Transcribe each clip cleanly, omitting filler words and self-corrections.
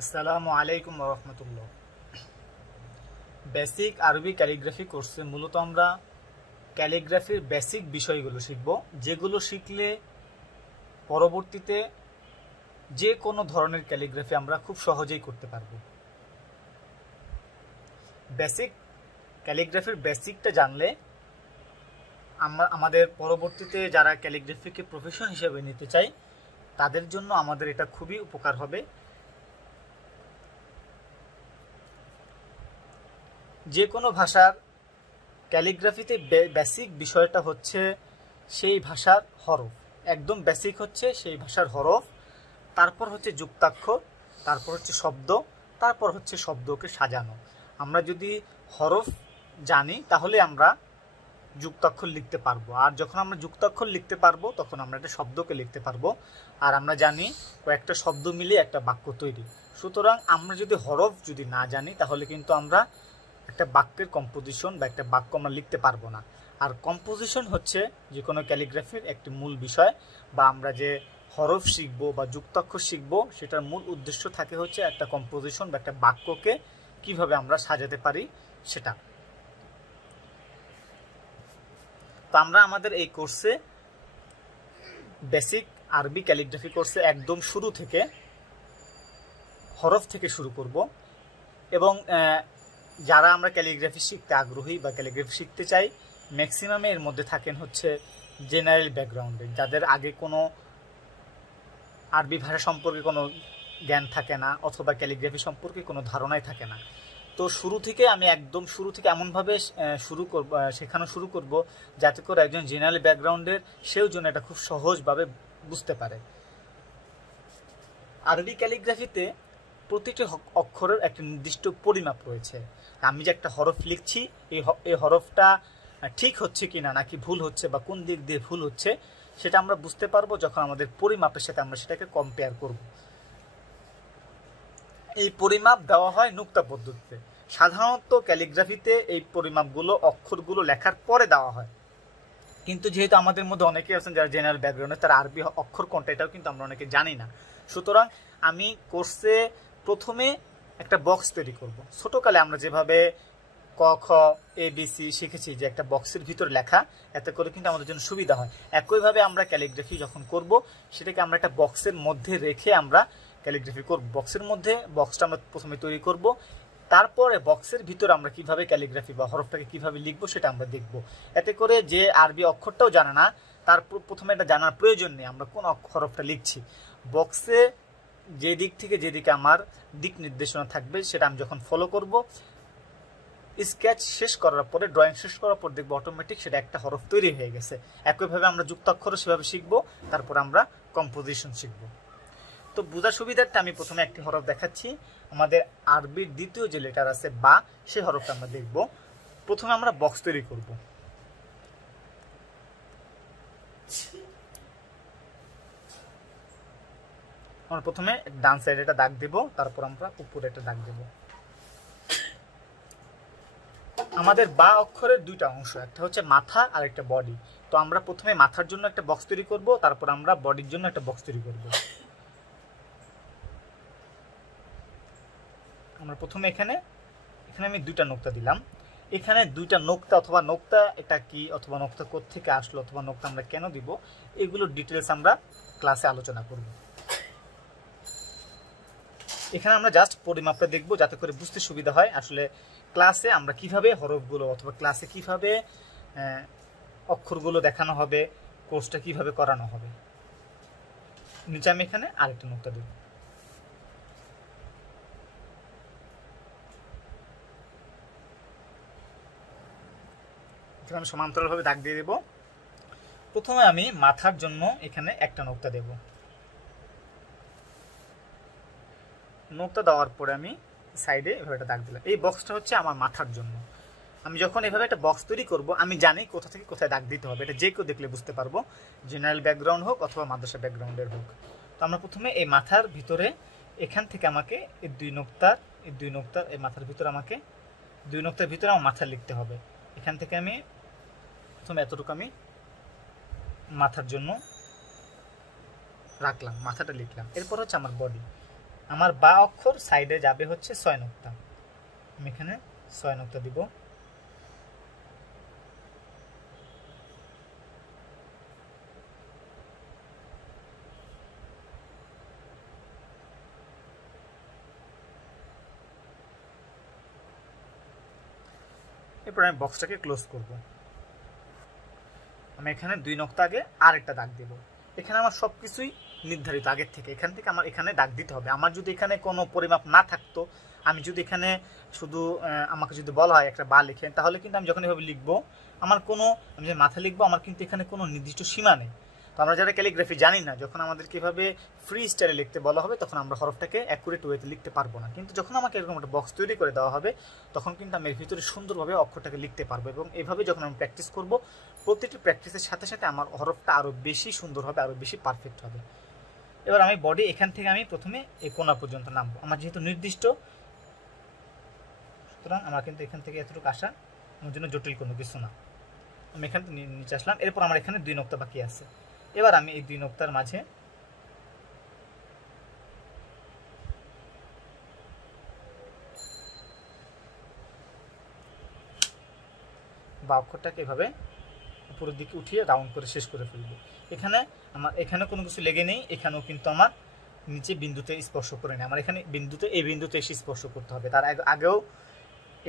আসসালামু আলাইকুম রহমতুল্লাহ। বেসিক আরবি ক্যালিগ্রাফি কোর্সে মূলত আমরা ক্যালিগ্রাফির বেসিক বিষয়গুলো শিখব, যেগুলো শিখলে পরবর্তীতে যে কোনো ধরনের ক্যালিগ্রাফি আমরা খুব সহজেই করতে পারব। বেসিক ক্যালিগ্রাফির বেসিকটা জানলে আমাদের পরবর্তীতে যারা ক্যালিগ্রাফিকে প্রফেশন হিসেবে নিতে চাই তাদের জন্য আমাদের এটা খুবই উপকার হবে। যে কোনো ভাষার ক্যালিগ্রাফিতে বেসিক বিষয়টা হচ্ছে সেই ভাষার হরফ, একদম বেসিক হচ্ছে সেই ভাষার হরফ, তারপর হচ্ছে যুক্তাক্ষর, তারপর হচ্ছে শব্দ, তারপর হচ্ছে শব্দকে সাজানো। আমরা যদি হরফ জানি তাহলে আমরা যুক্তাক্ষর লিখতে পারবো, আর যখন আমরা যুক্তাক্ষর লিখতে পারবো তখন আমরা একটা শব্দকে লিখতে পারবো। আর আমরা জানি কয়েকটা শব্দ মিলে একটা বাক্য তৈরি। সুতরাং আমরা যদি হরফ যদি না জানি তাহলে কিন্তু আমরা একটা বাক্যের কম্পোজিশন বা একটা বাক্য আমরা লিখতে পারবো না। আর কম্পোজিশন হচ্ছে যে কোনো ক্যালিগ্রাফির একটি মূল বিষয়, বা আমরা যে হরফ শিখবো বা যুক্তাক্ষর শিখবো সেটার মূল উদ্দেশ্য থাকে হচ্ছে একটা কম্পোজিশন বা একটা বাক্যকে কিভাবে আমরা সাজাতে পারি সেটা। তো আমরা আমাদের এই কোর্সে বেসিক আরবি ক্যালিগ্রাফি কোর্সে একদম শুরু থেকে হরফ থেকে শুরু করব, এবং যারা আমরা ক্যালিগ্রাফি শিখতে আগ্রহী বা ক্যালিগ্রাফি শিখতে চাই ম্যাক্সিমামে এর মধ্যে থাকেন হচ্ছে জেনারেল ব্যাকগ্রাউন্ডে, যাদের আগে কোনো আরবি ভাষা সম্পর্কে কোনো জ্ঞান থাকে না অথবা ক্যালিগ্রাফি সম্পর্কে কোনো ধারণাই থাকে না। তো শুরু থেকে আমি একদম শুরু থেকে এমনভাবে শেখানো শুরু করব যাতে করে একজন জেনারেল ব্যাকগ্রাউন্ডের সেও যেন এটা খুব সহজভাবে বুঝতে পারে। আরবি ক্যালিগ্রাফিতে প্রতিটি অক্ষরের একটা নির্দিষ্ট পরিমাপ রয়েছে। আমি যে একটা হরফ লিখছি এই হরফটা ঠিক হচ্ছে কিনা নাকি ভুল হচ্ছে বা কোন দিক দিয়ে ভুল হচ্ছে সেটা আমরা বুঝতে পারবো যখন আমাদের পরিমাপের সাথে আমরা সেটাকে কম্পেয়ার করব। এই পরিমাপ দেওয়া হয় নুক্তা পদ্ধতিতে। সাধারণত ক্যালিগ্রাফিতে এই পরিমাপগুলো অক্ষরগুলো লেখার পরে দেওয়া হয়, কিন্তু যেহেতু আমাদের মধ্যে অনেকেই আছেন যারা জেনারেল ব্যাকগ্রাউন্ডে, তার আরবি অক্ষর কোনটা এটাও কিন্তু আমরা অনেকে জানি না। সুতরাং আমি কোর্সে প্রথমে একটা বক্স তৈরি করব। ছোটকালে আমরা যেভাবে ক খ এ বি সি শিখেছি যে একটা বক্সের ভিতর লেখা, এতে করে কিন্তু আমাদের জন্য সুবিধা হয়। একইভাবে আমরা ক্যালিগ্রাফি যখন করব সেটাকে আমরা একটা বক্সের মধ্যে রেখে আমরা ক্যালিগ্রাফি করব। বক্সটা আমরা প্রথমে তৈরি করব, তারপরে বক্সের ভিতরে আমরা কিভাবে ক্যালিগ্রাফি বা হরফটাকে কিভাবে লিখবো সেটা আমরা দেখব। এতে করে যে আরবি অক্ষরটাও জানে না তার প্রথমে এটা জানার প্রয়োজন নেই আমরা কোন হরফটা লিখছি। বক্সে যে দিক থেকে যেদিকে আমার দিক নির্দেশনা থাকবে সেটা আমি যখন ফলো করব, স্কেচ শেষ করার পরে ড্রয়িং শেষ করার পর দেখবো অটোমেটিক সেটা একটা হরফ তৈরি হয়ে গেছে। একইভাবে আমরা যুক্তাক্ষরও সেভাবে শিখবো, তারপর আমরা কম্পোজিশন শিখবো। তো বোঝার সুবিধার্থে আমি প্রথমে একটি হরফ দেখাচ্ছি। আমাদের আরবির দ্বিতীয় যে লেটার আছে বা, সেই হরফটা আমরা দেখব। প্রথমে আমরা বক্স তৈরি করব। আমরা প্রথমে ডান সাইডে একটা দাগ দেব, তারপর আমরা উপরে একটা দাগ দেব। আমাদের বা অক্ষরের দুইটা অংশ, একটা হচ্ছে মাথা আর একটা বডি। তো আমরা প্রথমে মাথার জন্য একটা বক্স তৈরি করব, তারপর আমরা বডির জন্য একটা বক্স তৈরি করব। আমরা প্রথমে এখানে আমি দুইটা নোক্তা দিলাম। এখানে দুইটা নোক্তা অথবা নোক্তা এটা কি অথবা নোক্তা কোত্থেকে আসলো অথবা নোক্তা আমরা কেন দিব, এগুলো ডিটেলস আমরা ক্লাসে আলোচনা করব। এখানে আমরা জাস্ট পরিমাপটা দেখব যাতে করে বুঝতে সুবিধা হয় আসলে ক্লাসে আমরা কিভাবে হরফগুলো অথবা ক্লাসে কিভাবে অক্ষরগুলো দেখানো হবে, কোর্সটা কিভাবে করানো হবে। নিচে আমি এখানে আরেকটা নোক্তা দেব। আমি সমান্তরালভাবে দাগ দিয়ে দেব। প্রথমে আমি মাথার জন্য এখানে একটা নোক্তা দেব। নোক্তা দেওয়ার পরে আমি সাইডে এভাবে একটা দাগ দিলাম। এই বক্সটা হচ্ছে আমার মাথার জন্য। আমি যখন এভাবে একটা বক্স তৈরি করব আমি জানি কোথা থেকে কোথায় দাগ দিতে হবে, এটা যে কেউ দেখলে বুঝতে পারবো, জেনারেল ব্যাকগ্রাউন্ড হোক অথবা মাদ্রাসা ব্যাকগ্রাউন্ডের হোক। তো আমরা প্রথমে এই মাথার ভিতরে এখান থেকে আমাকে এই দুই নোক্তার এই মাথার ভিতরে আমাকে দুই নোক্তার ভিতরে আমার মাথা লিখতে হবে। এখান থেকে আমি প্রথমে এতটুকু আমি মাথার জন্য রাখলাম, মাথাটা লিখলাম। এরপর হচ্ছে আমার বডি। আমার বা অক্ষর সাইডে যাবে হচ্ছে 6 নোক্তা। আমি এখানে 6 নোক্তা দিব। এরপর আমি বক্সটাকে ক্লোজ করব। আমি এখানে 2 নোক্তা আগে আরেকটা দাগ দেব। এখানে আমার সবকিছুই নির্ধারিত আগের থেকে, এখান থেকে আমার এখানে দাগ দিতে হবে। আমার যদি এখানে কোনো পরিমাপ না থাকতো, আমি যদি এখানে শুধু আমাকে যদি বলা হয় একটা বা লিখেন, তাহলে কিন্তু আমি যখন এভাবে লিখবো, আমার কোনো আমি যে মাথা লিখবো, আমার কিন্তু এখানে কোনো নির্দিষ্ট সীমা নেই। তো আমরা যারা ক্যালিগ্রাফি জানি না, যখন আমাদেরকে এভাবে ফ্রি স্টাইলে লিখতে বলা হবে, তখন আমরা হরফটাকে অ্যাকুরেট ওয়েতে লিখতে পারবো না। কিন্তু যখন আমাকে এরকম একটা বক্স তৈরি করে দেওয়া হবে, তখন কিন্তু আমি এর ভিতরে সুন্দরভাবে অক্ষরটাকে লিখতে পারবো। এবং এইভাবে যখন আমি প্র্যাকটিস করব, প্রতিটি প্র্যাকটিসের সাথে সাথে আমার হরফটা আরও বেশি সুন্দর হবে, আরও বেশি পারফেক্ট হবে। এবার আমি বডি এখান থেকে আমি প্রথমে এই কোণা পর্যন্ত নামবো। আমার যেহেতু নির্দিষ্ট, সুতরাং আমার কিন্তু এখান থেকে এতটুকু আসা আমার জন্য জটিল কোনো কিছু না। আমি এখান থেকে নিচে আসলাম। এরপর আমার এখানে 2 নোক্তা বাকি আছে। এবার আমি এই 2 নোক্তার মাঝে বা অক্ষরটাকে এভাবে উপরের দিকে উঠিয়ে রাউন্ড করে শেষ করে ফেলবো। এখানে আমার এখানে কোনো কিছু লেগে নেই, এখানেও কিন্তু আমার নিচে বিন্দুতে স্পর্শ করে নেই। আমার এখানে বিন্দুতে এই বিন্দুতে এসে স্পর্শ করতে হবে। তার আগেও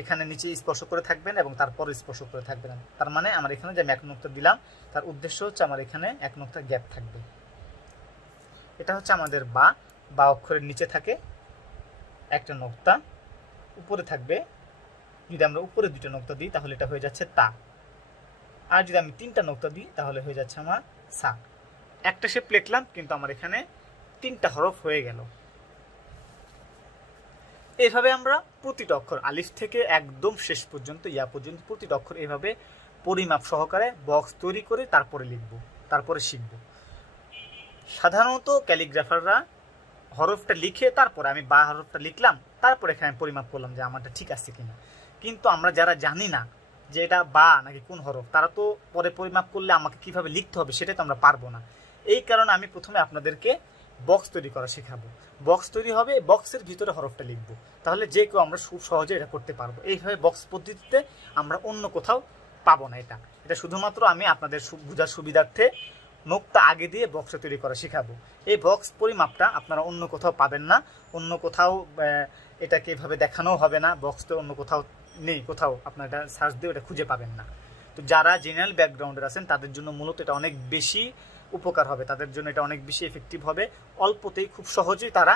এখানে নিচে স্পর্শ করে থাকবেন এবং তারপর স্পর্শ করে থাকবেন। তার মানে আমার এখানে যে আমি 1 নোক্তা দিলাম, তার উদ্দেশ্য হচ্ছে আমার এখানে 1 নোক্তা গ্যাপ থাকবে। এটা হচ্ছে আমাদের বা অক্ষরের নিচে থাকে একটা নোক্তা, উপরে থাকবে। যদি আমরা উপরে 2টা নোক্তা দিই, তাহলে এটা হয়ে যাচ্ছে তা। আর যদি আমি 3টা নোক্তা দিই, তাহলে হয়ে যাচ্ছে আমার সা। একটা শেপ লিখলাম, কিন্তু আমার এখানে 3টা হরফ হয়ে গেল। এইভাবে আমরা প্রতিটা অক্ষর আলিফ থেকে একদম শেষ পর্যন্ত ইয়া পর্যন্ত প্রতিটা অক্ষর এইভাবে পরিমাপ সহকারে বক্স তৈরি করে তারপরে লিখব, তারপরে শিখব। সাধারণত ক্যালিগ্রাফাররা হরফটা লিখে তারপরে আমি বা হরফটা লিখলাম, তারপরে এখানে পরিমাপ করলাম যে আমারটা ঠিক আছে কিনা। কিন্তু আমরা যারা জানি না যে এটা বা নাকি কোন হরফ, তারা তো পরে পরিমাপ করলে আমাকে কিভাবে লিখতে হবে সেটা তো আমরা পারবো না। এই কারণে আমি প্রথমে আপনাদেরকে বক্স তৈরি করা শেখাবো। বক্স তৈরি হবে, বক্সের ভিতরে হরফটা লিখবো, তাহলে যে কেউ আমরা খুব সহজে এটা করতে পারবো। এইভাবে বক্স পদ্ধতিতে আমরা অন্য কোথাও পাবো না। এটা শুধুমাত্র আমি আপনাদের বোঝার সুবিধার্থে নোক্তা আগে দিয়ে বক্সটা তৈরি করা শেখাবো। এই বক্স পরিমাপটা আপনারা অন্য কোথাও পাবেন না, অন্য কোথাও এটাকে এভাবে দেখানোও হবে না। বক্স তো অন্য কোথাও নেই, কোথাও আপনারা এটা সার্চ দিয়ে এটা খুঁজে পাবেন না। তো যারা জেনারেল ব্যাকগ্রাউন্ডের আছেন, তাদের জন্য মূলত এটা অনেক বেশি উপকার হবে, তাদের জন্য এটা অনেক বেশি এফেক্টিভ হবে। অল্পতেই খুব সহজেই তারা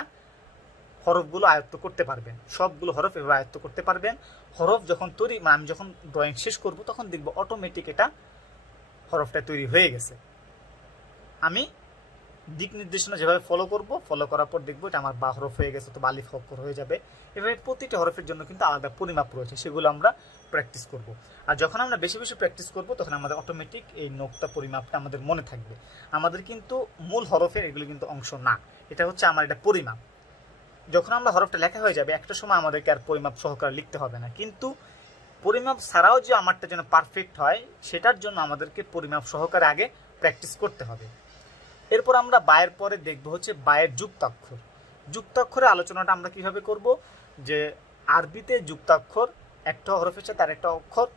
হরফগুলো আয়ত্ত করতে পারবেন, সবগুলো হরফ এভাবে আয়ত্ত করতে পারবেন। হরফ যখন তৈরি, আমি যখন ড্রয়িং শেষ করব, তখন দেখব অটোমেটিক এটা হরফটা তৈরি হয়ে গেছে। আমি দিক নির্দেশনা যেভাবে ফলো করার পর দেখবো এটা আমার বা হরফ হয়ে গেছে, তো বালিফ অক্ষর হয়ে যাবে। এভাবে প্রতিটা হরফের জন্য কিন্তু আলাদা পরিমাপ রয়েছে, সেগুলো আমরা প্র্যাকটিস করব। আর যখন আমরা বেশি বেশি প্র্যাকটিস করব, তখন আমাদের অটোমেটিক এই নোক্তা পরিমাপটা আমাদের মনে থাকবে। আমাদের কিন্তু মূল হরফের এগুলো কিন্তু অংশ না, এটা হচ্ছে আমার এটা পরিমাপ। যখন আমরা হরফটা লেখা হয়ে যাবে, একটা সময় আমাদেরকে আর পরিমাপ সহকারে লিখতে হবে না। কিন্তু পরিমাপ ছাড়াও যে আমারটা যেন পারফেক্ট হয়, সেটার জন্য আমাদেরকে পরিমাপ সহকারে আগে প্র্যাকটিস করতে হবে। এরপর আমরা বায়ের পরে দেখব হচ্ছে বায়ের যুক্তাক্ষর। যুক্তাক্ষরের আলোচনাটা আমরা কিভাবে করব, যে আরবিতে যুক্তাক্ষর একটা হরফের সাথে আরেকটা অক্ষর,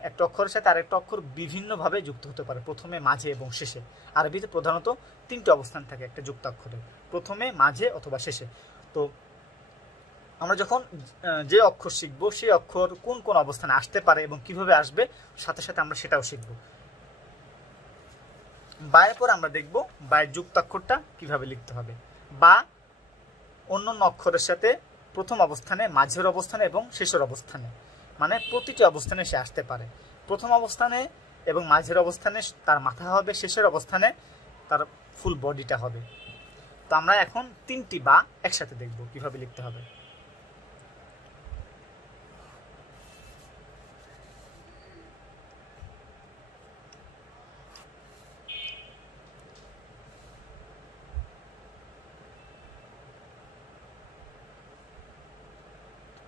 একটা অক্ষরের সাথে আরেকটা অক্ষর বিভিন্নভাবে যুক্ত হতে পারে, প্রথমে, মাঝে এবং শেষে। আরবিতে প্রধানত 3টি অবস্থান থাকে একটা যুক্তাক্ষরের, প্রথমে, মাঝে অথবা শেষে। তো আমরা যখন যে অক্ষর শিখব, সেই অক্ষর কোন কোন অবস্থানে আসতে পারে এবং কিভাবে আসবে, সাথে সাথে আমরা সেটাও শিখব। বায়ের পর আমরা দেখব বায়ের যুক্তাক্ষরটা কিভাবে লিখতে হবে। বা অন্যান্য অক্ষরের সাথে প্রথম অবস্থানে, মাঝের অবস্থানে এবং শেষের অবস্থানে, মানে প্রতিটি অবস্থানে সে আসতে পারে। প্রথম অবস্থানে এবং মাঝের অবস্থানে তার মাথা হবে, শেষের অবস্থানে তার ফুল বডিটা হবে। তো আমরা এখন 3টি বা একসাথে দেখব কিভাবে লিখতে হবে।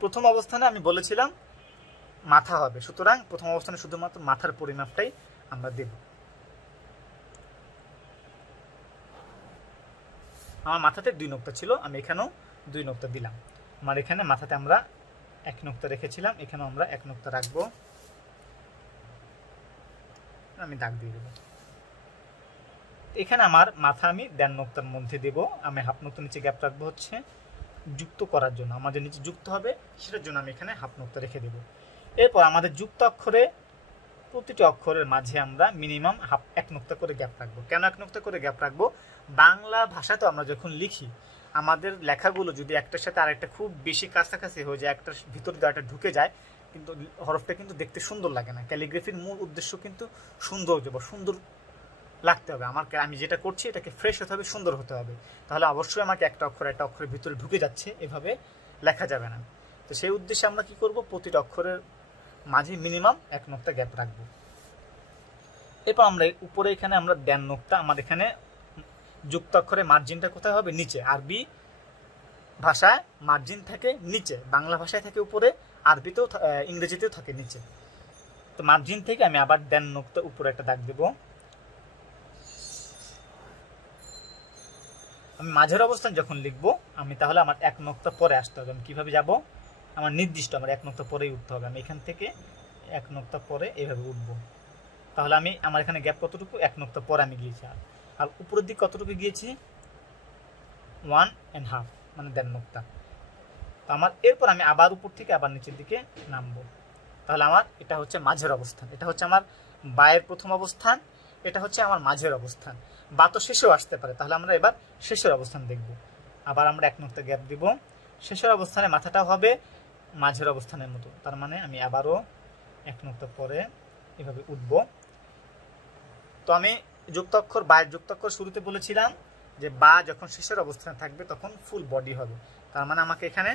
প্রথম অবস্থানে আমি বলেছিলাম মাথা হবে, সুতরাং প্রথম অবস্থানে শুধুমাত্র মাথার পরিমাপটাই আমরা দেব। আমার মাথাতে 2 নোক্তা ছিল, আমি এখানেও 2 নোক্তা দিলাম। আমার এখানে মাথাতে আমরা 1 নোক্তা রেখেছিলাম, এখানেও আমরা 1 নোক্তা রাখবো, আমি দাগ দিয়ে দেবো। এখানে আমার মাথা আমি 1.5 নোক্তার মধ্যে দেব, আমি হাফ নোক্তা নিচে গ্যাপ রাখবো হচ্ছে যুক্ত করার জন্য, আমাদের নিচে যুক্ত হবে সেটার জন্য আমি এখানে হাফ নোক্তা রেখে দেব। এরপর আমাদের যুক্ত অক্ষরে প্রতিটি অক্ষরের মাঝে আমরা মিনিমাম 1 নোক্তা করে গ্যাপ রাখবো। কেন 1 নোক্তা করে গ্যাপ রাখবো? বাংলা ভাষাতে আমরা যখন লিখি আমাদের লেখাগুলো যদি একটার সাথে আরেকটা খুব বেশি কাছাকাছি হয়ে যায়, একটার ভিতর দিয়ে একটা ঢুকে যায়, কিন্তু হরফটা কিন্তু দেখতে সুন্দর লাগে না। ক্যালিগ্রাফির মূল উদ্দেশ্য কিন্তু সৌন্দর্য বা সুন্দর লাগতে হবে। আমি যেটা করছি এটাকে ফ্রেশ হতে হবে, সুন্দর হতে হবে। তাহলে অবশ্যই আমাকে একটা অক্ষরের ভিতরে ঢুকে যাচ্ছে এভাবে লেখা যাবে না। তো সেই উদ্দেশ্যে আমরা কি করব, প্রতিটা অক্ষরের মাঝে মিনিমাম 1 নোক্তা গ্যাপ রাখবো। এরপর আমরা উপরে এখানে আমরা 1.5 নোক্তা, আমার এখানে যুক্ত অক্ষরে মার্জিনটা কোথায় হবে? নিচে। আরবি ভাষায় মার্জিন থাকে নিচে, বাংলা ভাষায় থাকে উপরে, আরবিতেও ইংরেজিতেও থাকে নিচে। তো মার্জিন থেকে আমি আবার 1.5 নোক্তা উপরে একটা দাগ দেব। আমি মাঝের অবস্থান যখন লিখবো আমি তাহলে আমার 1 নোক্তা পরে আসতে হবে। আমি কিভাবে যাব? আমার নির্দিষ্ট আমার 1 নোক্তা পরেই উঠতে হবে। আমি এখান থেকে 1 নোক্তা পরে এভাবে উঠবো। তাহলে আমার এখানে গ্যাপ কতটুকু? 1 নোক্তা পরে আমি গিয়েছি। আর উপরের দিক কতটুকু গিয়েছি? 1.5, মানে 1.5 নোক্তা। তো আমার এরপর আমি আবার উপর থেকে আবার নিচের দিকে নামবো। তাহলে আমার এটা হচ্ছে মাঝের অবস্থান, এটা হচ্ছে আমার বায়ের প্রথম অবস্থান, এটা হচ্ছে আমার মাঝের অবস্থান। বা তো শেষেও আসতে পারে, তাহলে আমরা এবার শেষের অবস্থান দেখব। আবার আমরা 1 নোক্তা গ্যাপ দিব। শেষের অবস্থানে মাথাটাও হবে মাঝের অবস্থানের মতো, তার মানে আমি আবারও 1 নোক্তা পরে এভাবে উঠব। তো আমি যুক্তাক্ষর বায়ের যুক্তাক্ষর শুরুতে বলেছিলাম যে বা যখন শেষের অবস্থানে থাকবে তখন ফুল বডি হবে, তার মানে আমাকে এখানে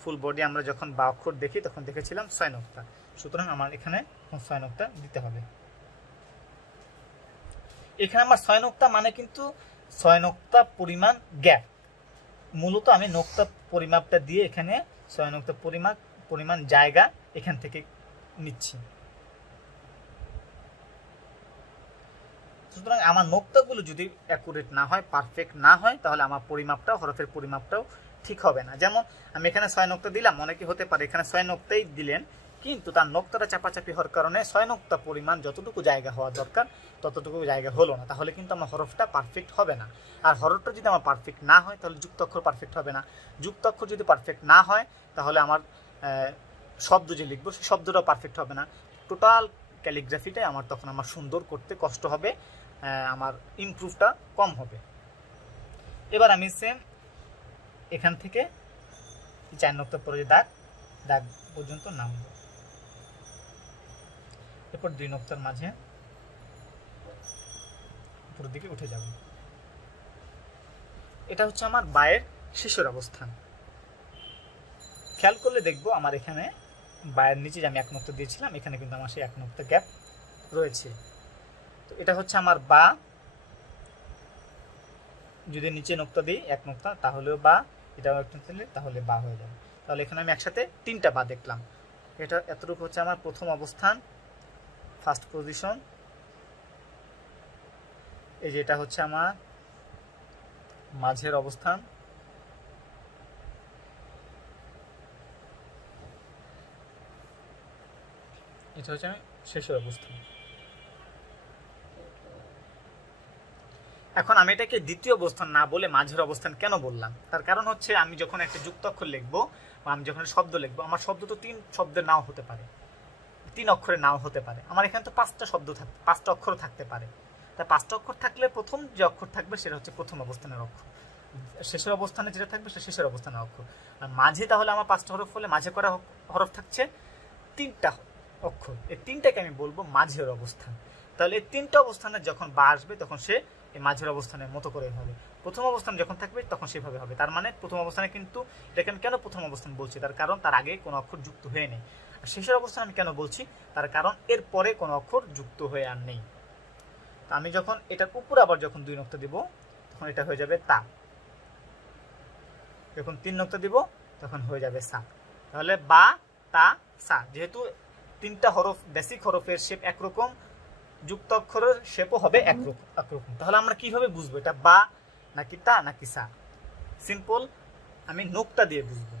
ফুল বডি আমরা যখন বা অক্ষর দেখি তখন দেখেছিলাম 6 নোক্তা, সুতরাং আমার এখানে 6 নোক্তা দিতে হবে। এখানে আমার 6 নোক্তা মানে কিন্তু 6 নোক্তা পরিমাণ গ্যাপ। মূলত আমি নোক্তা পরিমাপটা দিয়ে এখানে 6 নোক্তা পরিমাণ জায়গা এখান থেকে নিচ্ছি। সুতরাং আমার নোক্তাগুলো যদি অ্যাকুরেট না হয়, পারফেক্ট না হয়, তাহলে আমার পরিমাপটাও, হরফের পরিমাপটাও ঠিক হবে না। যেমন আমি এখানে 6 নোক্তা দিলাম, অনেকে হতে পারে এখানে 6 নোক্তাই দিলেন, কিন্তু তার নোক্তাটা চাপাচাপি হওয়ার কারণে 6 নোক্তা পরিমাণ যতটুকু জায়গা হওয়া দরকার ততটুকু জায়গা হলো না, তাহলে কিন্তু আমার হরফটা পারফেক্ট হবে না। আর হরফটা যদি আমার পারফেক্ট না হয় তাহলে যুক্তাক্ষর পারফেক্ট হবে না। যুক্তাক্ষর যদি পারফেক্ট না হয় তাহলে আমার শব্দ যে লিখবো সেই শব্দটাও পারফেক্ট হবে না। টোটাল ক্যালিগ্রাফিটাই আমার তখন আমার সুন্দর করতে কষ্ট হবে, আমার ইমপ্রুভটা কম হবে। এবার আমি সেম এখান থেকে 4 নোক্তা পরে দাগ পর্যন্ত নামবো। এরপর 2 নোক্তার মাঝে উপরের দিকে উঠে যাব। এটা হচ্ছে আমার বায়ের শেষের অবস্থান। খেয়াল করলে দেখবো আমার এখানে বায়ের নিচে যে আমি 1 নোক্তা দিয়েছিলাম এখানে কিন্তু আমার সেই 1 নোক্তা গ্যাপ রয়েছে। তো এটা হচ্ছে আমার বা, যদি নিচে নোক্তা দিই 1 নোক্তা তাহলেও বা, এটাও 1 নোক্তা দিলে তাহলে বা হয়ে যাবে। তাহলে এখানে আমি একসাথে 3টা বা দেখলাম। এটা এতটুকু হচ্ছে আমার প্রথম অবস্থান, ফার্স্ট পজিশন। এই যে এটা হচ্ছে আমার মাঝের অবস্থান, এটা হচ্ছে আমি শেষের অবস্থান। এখন আমি এটাকে দ্বিতীয় অবস্থান না বলে মাঝের অবস্থান কেন বললাম? তার কারণ হচ্ছে আমি যখন একটা যুক্তাক্ষর লিখবো বা আমি যখন শব্দ লিখবো, আমার শব্দ তো 3 শব্দের নাও হতে পারে, 3 অক্ষরের নাও হতে পারে। আমার এখানে তো 5টা অক্ষর থাকতে পারে। তাই 5টা অক্ষর থাকলে প্রথম যে অক্ষর থাকবে সেটা হচ্ছে প্রথম অবস্থানের অক্ষর, শেষের অবস্থানে যেটা থাকবে সেটা শেষের অবস্থানের অক্ষর। আর মাঝে তাহলে আমার 5টা হরফ হলে মাঝে করা হরফ থাকছে 3টা অক্ষর, এই 3টাকে আমি বলবো মাঝের অবস্থান। তাহলে এই 3টা অবস্থানে যখন বা আসবে তখন সে এই মাঝের অবস্থানের মতো করে হবে। প্রথম অবস্থান যখন থাকবে তখন সেভাবে হবে। তার মানে প্রথম অবস্থানে কিন্তু এটাকে আমি কেন প্রথম অবস্থান বলছি, তার কারণ তার আগে কোনো অক্ষর যুক্ত হয়ে নেই। আর শেষের অবস্থান আমি কেন বলছি, তার কারণ এর পরে কোনো অক্ষর যুক্ত হয়ে আর নেই। তা আমি যখন এটার উপরে আবার যখন 2 নোক্তা দিব তখন এটা হয়ে যাবে তা, যখন 3 নোক্তা দিব তখন হয়ে যাবে সা। তাহলে বা, তা, সা, যেহেতু 3টা হরফ বেসিক হরফের শেপ একরকম, যুক্ত অক্ষরের শেপও হবে একরকম। তাহলে আমরা কিভাবে বুঝবো এটা বা নাকি তা নাকি সা? সিম্পল, আমি নোক্তা দিয়ে বুঝবো।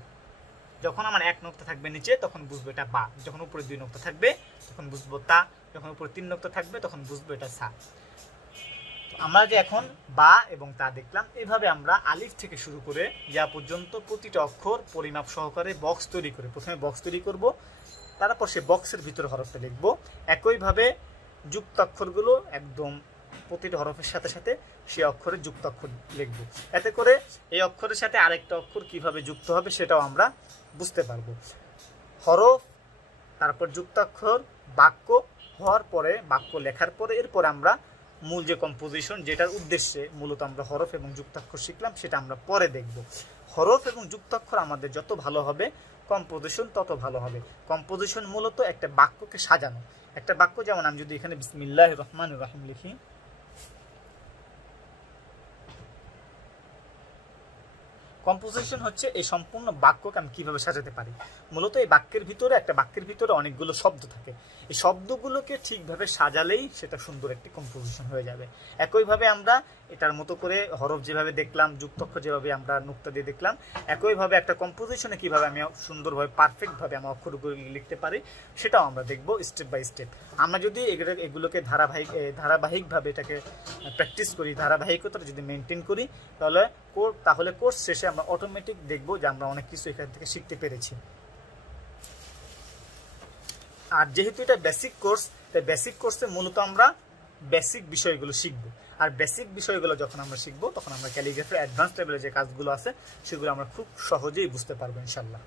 যখন আমার এক নোক্তা থাকবে নিচে তখন বুঝবো এটা বা, যখন উপরে 2 নোক্তা থাকবে তখন বুঝবো তা, যখন উপরে 3 নোক্তা থাকবে তখন বুঝবো এটা সা। আমরা যে এখন বা এবং তা দেখলাম, এইভাবে আমরা আলিফ থেকে শুরু করে যা পর্যন্ত প্রতিটা অক্ষর পরিমাপ সহকারে বক্স তৈরি করে, প্রথমে বক্স তৈরি করব, তারপর সে বক্সের ভিতরে হরফটা লিখব। একইভাবে যুক্তাক্ষরগুলো একদম প্রতিটা হরফের সাথে সাথে সে অক্ষরে যুক্তাক্ষর লিখব। এতে করে এই অক্ষরের সাথে আরেকটা অক্ষর কিভাবে যুক্ত হবে সেটাও আমরা বুঝতে পারবো। হরফ, তারপর যুক্তাক্ষর, বাক্য হওয়ার পরে, বাক্য লেখার পরে এরপর আমরা মূল যে কম্পোজিশন, যেটার উদ্দেশ্যে মূলত আমরা হরফ এবং যুক্তাক্ষর শিখলাম, সেটা আমরা পরে দেখব। হরফ এবং যুক্তাক্ষর আমাদের যত ভালো হবে কম্পোজিশন তত ভালো হবে। কম্পোজিশন মূলত একটা বাক্যকে সাজানো। একটা বাক্য যেমন আমি যদি এখানে বিসমিল্লাহির রহমানির রহিম লিখি, কম্পোজিশন হচ্ছে এই সম্পূর্ণ বাক্যকে আমি কিভাবে সাজাতে পারি। মূলত এই বাক্যের ভিতরে, একটা বাক্যের ভিতরে অনেকগুলো শব্দ থাকে, এই শব্দগুলোকে ঠিকভাবে সাজালেই সেটা সুন্দর একটি কম্পোজিশন হয়ে যাবে। একইভাবে আমরা এটার মতো করে হরফ যেভাবে দেখলাম, যুক্তাক্ষর যেভাবে আমরা নুক্তা দিয়ে দেখলাম, একইভাবে একটা কম্পোজিশনে কিভাবে আমি সুন্দরভাবে পারফেক্টভাবে আমার অক্ষরগুলো লিখতে পারি সেটাও আমরা দেখব স্টেপ বাই স্টেপ। আমরা যদি এগুলোকে ধারাবাহিকভাবে এটাকে প্র্যাকটিস করি, ধারাবাহিকতা যদি মেনটেন করি, তাহলে কোর্স শেষে আমরা অটোমেটিক দেখবো যে আমরা অনেক কিছু এখান থেকে শিখতে পেরেছি। আর যেহেতু এটা বেসিক কোর্স, তাই বেসিক কোর্সে মূলত আমরা বেসিক বিষয়গুলো শিখবো। আর বেসিক বিষয়গুলো যখন আমরা শিখবো তখন আমরা ক্যালিগ্রাফির অ্যাডভান্স লেভেলে যে কাজগুলো আছে সেগুলো আমরা খুব সহজেই বুঝতে পারবো ইনশাল্লাহ।